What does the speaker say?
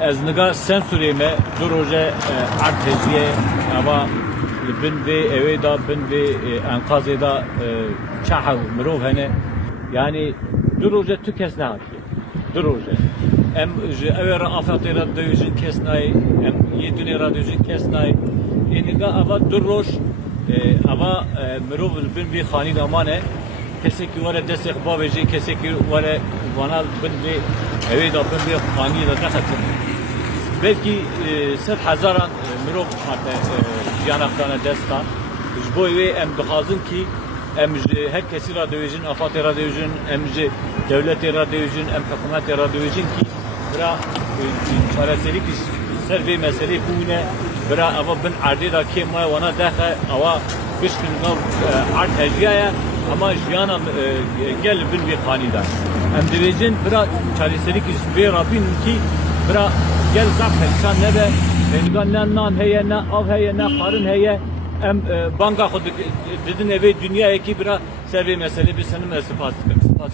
از نگاه سنسوری me دو روزه ارتجیه اما بن وی اوی دا بن وی انقاذ دا چه مروف هنه yani دو روزه تو کس نه دو روزه ام اوی را آفاتی را دویجین کس نه ام یه دنی را دویجین کس نه اینگاه اول دو روز اما مروف بن وی خانی دامانه کسی که واره دست اخبار بجی کسی که واره وانال بن وی اوی دا بن وی خانی دا نخطن belki 100,000 مرۆڤ هاتە ژیانەکانە دەستان ji bo wê em dixwazin kî em ji her kesî ra dibêjin afatê ra dibêjin em ji dewletê ra dibêjin em hikûmetê ra dibêjin kî bira çareserî ser vê meselê bûne bira eva bin erdê ra kêm waya wana dexe ewa giştin nav erd hejiya ye ama jiyana gel bin vê xanî da em dibêjin bira çareserî ji vê ra bînin kî bira gel zaten şan ne be ne nan heye ne av heye ne karın heye em banka xud dedin eve dünya ki bira servi mesele bir senin mesele pas pas